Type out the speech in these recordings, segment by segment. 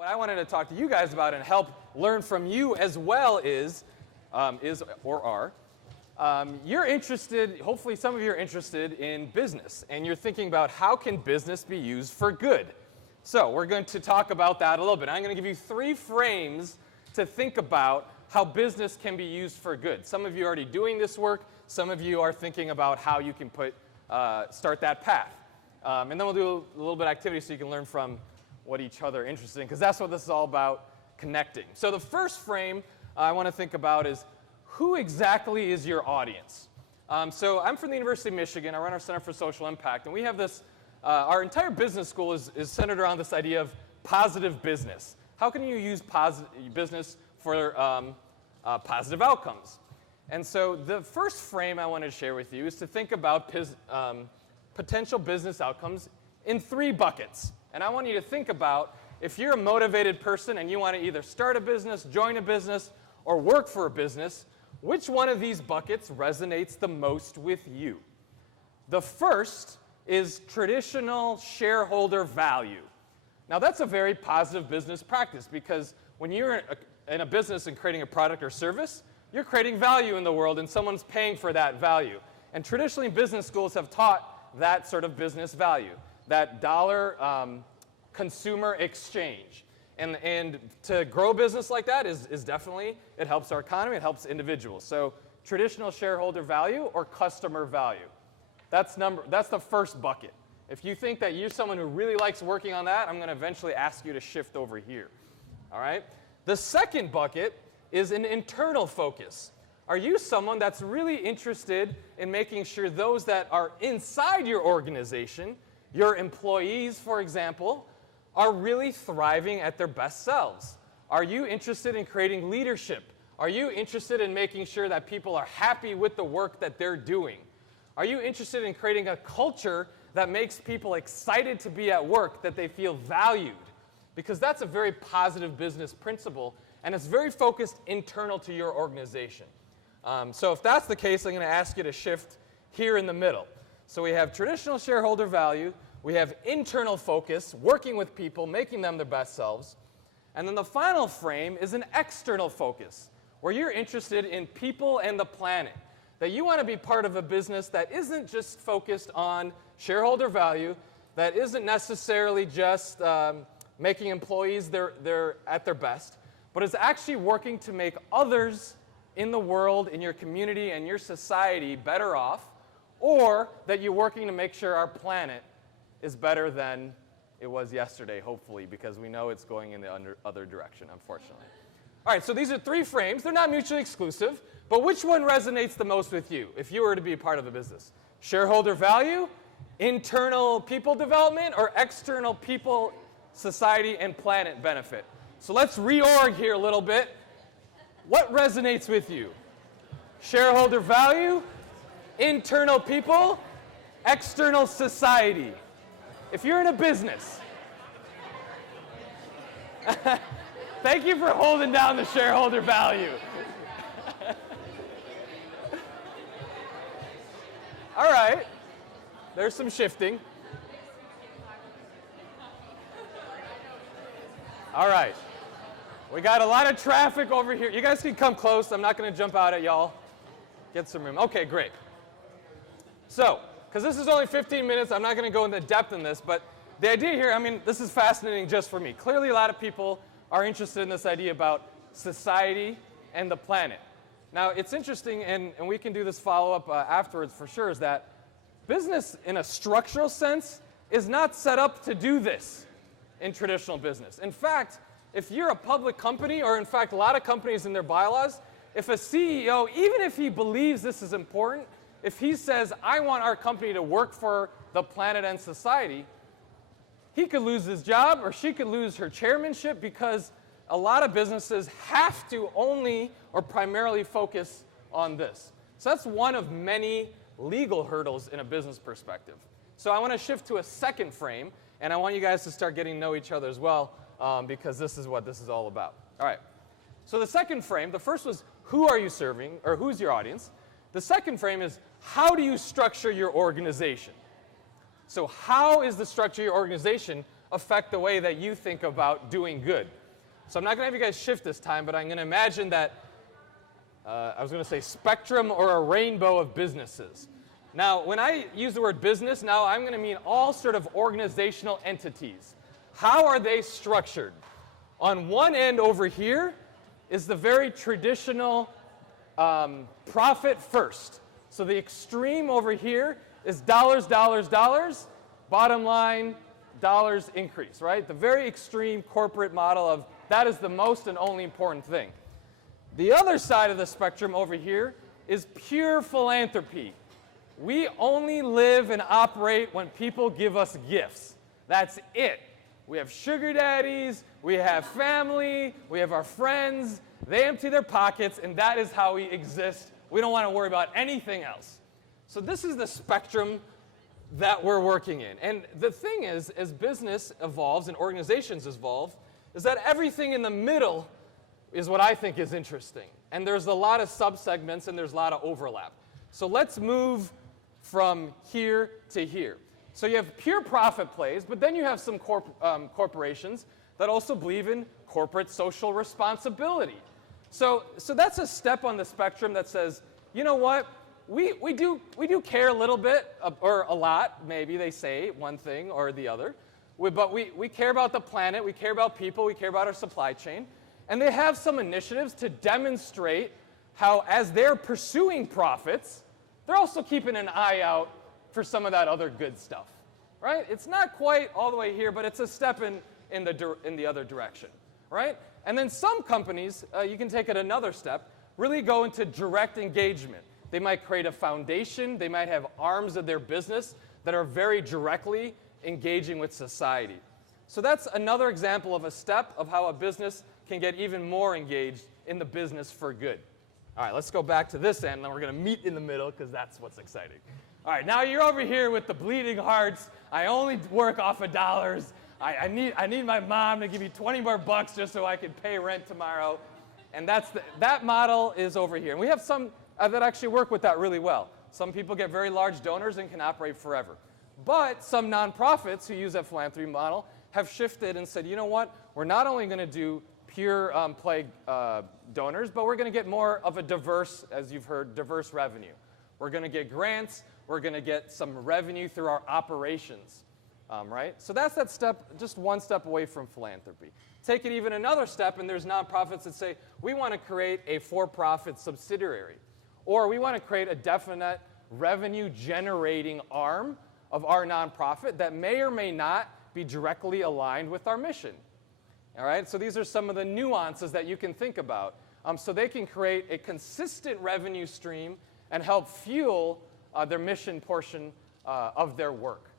What I wanted to talk to you guys about and help learn from you as well is you're interested, hopefully some of you are interested in business, and you're thinking about how can business be used for good. So we're going to talk about that a little bit. I'm going to give you 3 frames to think about how business can be used for good. Some of you are already doing this work. Some of you are thinking about how you can start that path. And then we'll do a little bit of activity so you can learn from what each other are interested in, because that's what this is all about, connecting. So the first frame I want to think about is who exactly is your audience? So I'm from the University of Michigan. I run our Center for Social Impact, and we have this, our entire business school is centered around this idea of positive business. How can you use business for positive outcomes? And so the first frame I want to share with you is to think about potential business outcomes in 3 buckets. And I want you to think about if you're a motivated person and you want to either start a business, join a business, or work for a business, which one of these buckets resonates the most with you? The first is traditional shareholder value. Now that's a very positive business practice, because when you're in a business and creating a product or service, you're creating value in the world and someone's paying for that value. And traditionally business schools have taught that sort of business value, that dollar consumer exchange. And to grow a business like that is definitely, it helps our economy, it helps individuals. So traditional shareholder value or customer value. That's the first bucket. If you think that you're someone who really likes working on that, I'm going to eventually ask you to shift over here. All right? The second bucket is an internal focus. Are you someone that's really interested in making sure those that are inside your organization, your employees, for example, are really thriving at their best selves? Are you interested in creating leadership? Are you interested in making sure that people are happy with the work that they're doing? Are you interested in creating a culture that makes people excited to be at work, that they feel valued? Because that's a very positive business principle, and it's very focused internal to your organization. So if that's the case, I'm going to ask you to shift here in the middle. So we have traditional shareholder value, we have internal focus, working with people, making them their best selves, and then the final frame is an external focus, where you're interested in people and the planet, that you want to be part of a business that isn't just focused on shareholder value, that isn't necessarily just making employees at their best, but is actually working to make others in the world, in your community, and your society better off, or that you're working to make sure our planet is better than it was yesterday, hopefully, because we know it's going in the other direction, unfortunately. All right, so these are 3 frames. They're not mutually exclusive, but which one resonates the most with you if you were to be a part of a business? Shareholder value, internal people development, or external people, society, and planet benefit? So let's reorg here a little bit. What resonates with you? Shareholder value, internal people, external society. If you're in a business, thank you for holding down the shareholder value. All right, there's some shifting. All right, we got a lot of traffic over here. You guys can come close. I'm not going to jump out at y'all. Get some room. Okay, great. So, because this is only 15 minutes, I'm not going to go into depth in this, but the idea here, I mean, this is fascinating just for me. Clearly, a lot of people are interested in this idea about society and the planet. Now, it's interesting, and we can do this follow-up afterwards for sure, is that business, in a structural sense, is not set up to do this in traditional business. In fact, if you're a public company, or in fact, a lot of companies in their bylaws, if a CEO, even if he believes this is important, if he says, I want our company to work for the planet and society, he could lose his job or she could lose her chairmanship, because a lot of businesses have to only or primarily focus on this. So that's one of many legal hurdles in a business perspective. So I want to shift to a second frame, and I want you guys to start getting to know each other as well, because this is what this is all about. All right. So the second frame, the first was who are you serving, or who's your audience? The second frame is how do you structure your organization? So how is the structure of your organization affect the way that you think about doing good. So I'm not going to have you guys shift this time, but I'm going to imagine that, I was going to say spectrum or a rainbow of businesses. Now, when I use the word business, now I'm going to mean all sort of organizational entities. How are they structured? On one end over here is the very traditional profit first. So the extreme over here is dollars, dollars, dollars, bottom line, dollars increase, right? The very extreme corporate model of that is the most and only important thing. The other side of the spectrum over here is pure philanthropy. We only live and operate when people give us gifts. That's it. We have sugar daddies, we have family, we have our friends. They empty their pockets, and that is how we exist. We don't want to worry about anything else. So this is the spectrum that we're working in. And the thing is, as business evolves and organizations evolve, is that everything in the middle is what I think is interesting. And there's a lot of subsegments and there's a lot of overlap. So let's move from here to here. So you have pure profit plays, but then you have some corporations that also believe in corporate social responsibility. So that's a step on the spectrum that says, you know what, we do care a little bit, or a lot, maybe they say one thing or the other, but we care about the planet, we care about people, we care about our supply chain, and they have some initiatives to demonstrate how as they're pursuing profits, they're also keeping an eye out for some of that other good stuff, right? It's not quite all the way here, but it's a step in the other direction, right? And then some companies, you can take it another step, really go into direct engagement. They might create a foundation, they might have arms of their business that are very directly engaging with society. So that's another example of a step of how a business can get even more engaged in the business for good. All right, let's go back to this end, and then we're going to meet in the middle because that's what's exciting. All right, now you're over here with the bleeding hearts. I only work off of dollars. I need my mom to give me 20 more bucks just so I can pay rent tomorrow. And that model is over here. And we have some that actually work with that really well. Some people get very large donors and can operate forever. But some nonprofits who use that philanthropy model have shifted and said, you know what, we're not only going to do pure play donors, but we're going to get more of a diverse, as you've heard, diverse revenue. We're going to get grants. We're going to get some revenue through our operations, right? So that's that step, just one step away from philanthropy. Take it even another step, and there's nonprofits that say, we want to create a for-profit subsidiary, or we want to create a definite revenue-generating arm of our nonprofit that may or may not be directly aligned with our mission. All right, so these are some of the nuances that you can think about. So they can create a consistent revenue stream and help fuel their mission portion of their work.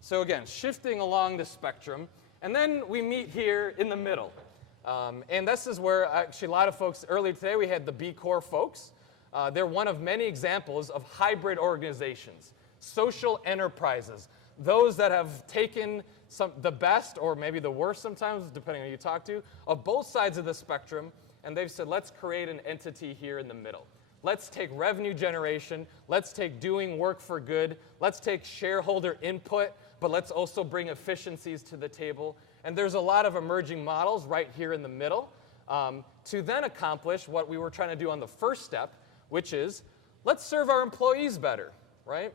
So again, shifting along the spectrum. And then we meet here in the middle. And this is where actually a lot of folks, earlier today we had the B Corps folks. They're one of many examples of hybrid organizations, social enterprises, those that have taken the best, or maybe the worst sometimes, depending on who you talk to, of both sides of the spectrum, and they've said, let's create an entity here in the middle. Let's take revenue generation, let's take doing work for good, let's take shareholder input, but let's also bring efficiencies to the table. And there's a lot of emerging models right here in the middle to then accomplish what we were trying to do on the first step, which is, let's serve our employees better, right?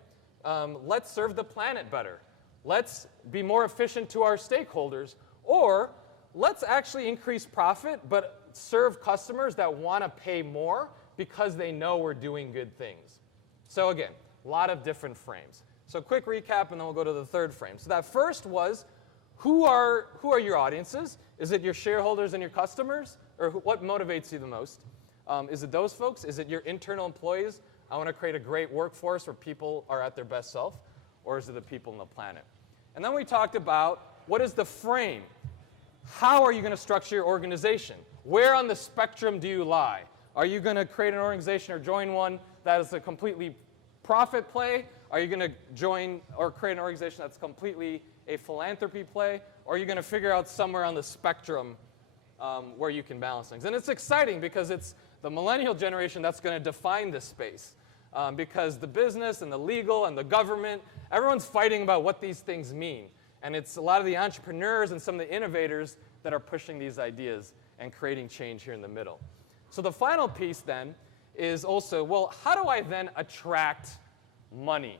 Let's serve the planet better. Let's be more efficient to our stakeholders, or let's actually increase profit, but serve customers that want to pay more because they know we're doing good things. So again, a lot of different frames. So quick recap, and then we'll go to the third frame. So that first was, who are your audiences? Is it your shareholders and your customers? Or what motivates you the most? Is it those folks? Is it your internal employees? I want to create a great workforce where people are at their best self. Or is it the people on the planet? And then we talked about, what is the frame? How are you going to structure your organization? Where on the spectrum do you lie? Are you going to create an organization or join one that is a completely profit play? Are you going to join or create an organization that's completely a philanthropy play? Or are you going to figure out somewhere on the spectrum where you can balance things? And it's exciting because it's the millennial generation that's going to define this space. Because the business and the legal and the government, everyone's fighting about what these things mean. And it's a lot of the entrepreneurs and some of the innovators that are pushing these ideas and creating change here in the middle. So the final piece then is also, well, how do I then attract money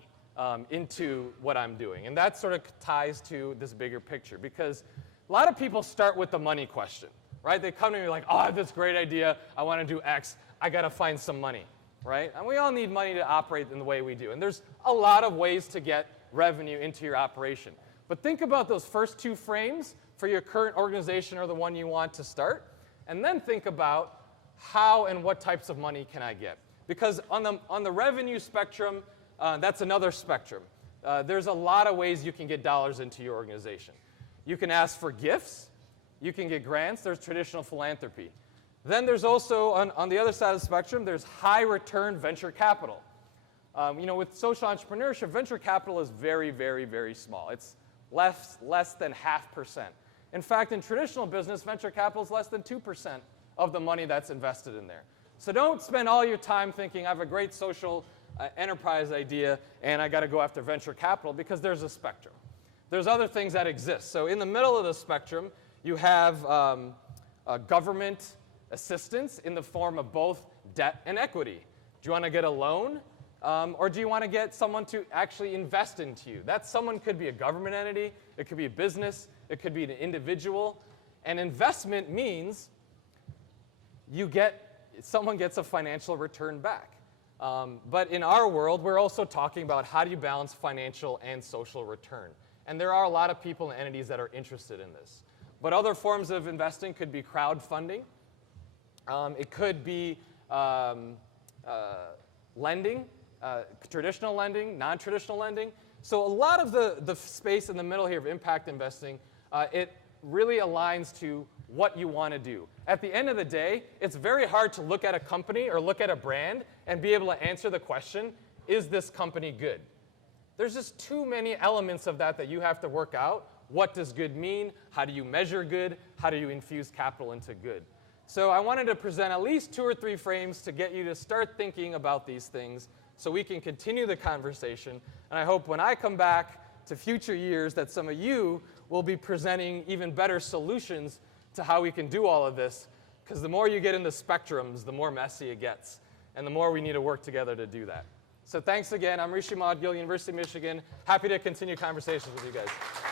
into what I'm doing? And that sort of ties to this bigger picture, because a lot of people start with the money question, right? They come to me like, oh, I have this great idea. I want to do X. I got to find some money, right? And we all need money to operate in the way we do. And there's a lot of ways to get revenue into your operation. But think about those first two frames for your current organization or the one you want to start, and then think about how and what types of money can I get? Because on the revenue spectrum, that's another spectrum. There's a lot of ways you can get dollars into your organization. You can ask for gifts. You can get grants. There's traditional philanthropy. Then there's also, on the other side of the spectrum, there's high return venture capital. With social entrepreneurship, venture capital is very, very, very small. It's less than 0.5%. In fact, in traditional business, venture capital is less than 2% of the money that's invested in there. So don't spend all your time thinking, I have a great social enterprise idea and I got to go after venture capital, because there's a spectrum. There's other things that exist. So in the middle of the spectrum, you have government assistance in the form of both debt and equity. Do you want to get a loan? Or do you want to get someone to actually invest into you? That someone could be a government entity, it could be a business, it could be an individual. And investment means someone gets a financial return back. But in our world, we're also talking about how do you balance financial and social return. And there are a lot of people and entities that are interested in this. But other forms of investing could be crowdfunding. It could be lending. Traditional lending, non-traditional lending. So a lot of the space in the middle here of impact investing, it really aligns to what you want to do. At the end of the day, it's very hard to look at a company or look at a brand and be able to answer the question, is this company good? There's just too many elements of that you have to work out. What does good mean? How do you measure good? How do you infuse capital into good? So I wanted to present at least 2 or 3 frames to get you to start thinking about these things, so we can continue the conversation. And I hope when I come back to future years that some of you will be presenting even better solutions to how we can do all of this, because the more you get in the spectrums, the more messy it gets, and the more we need to work together to do that. So thanks again. I'm Rishi Moudgil, University of Michigan. Happy to continue conversations with you guys.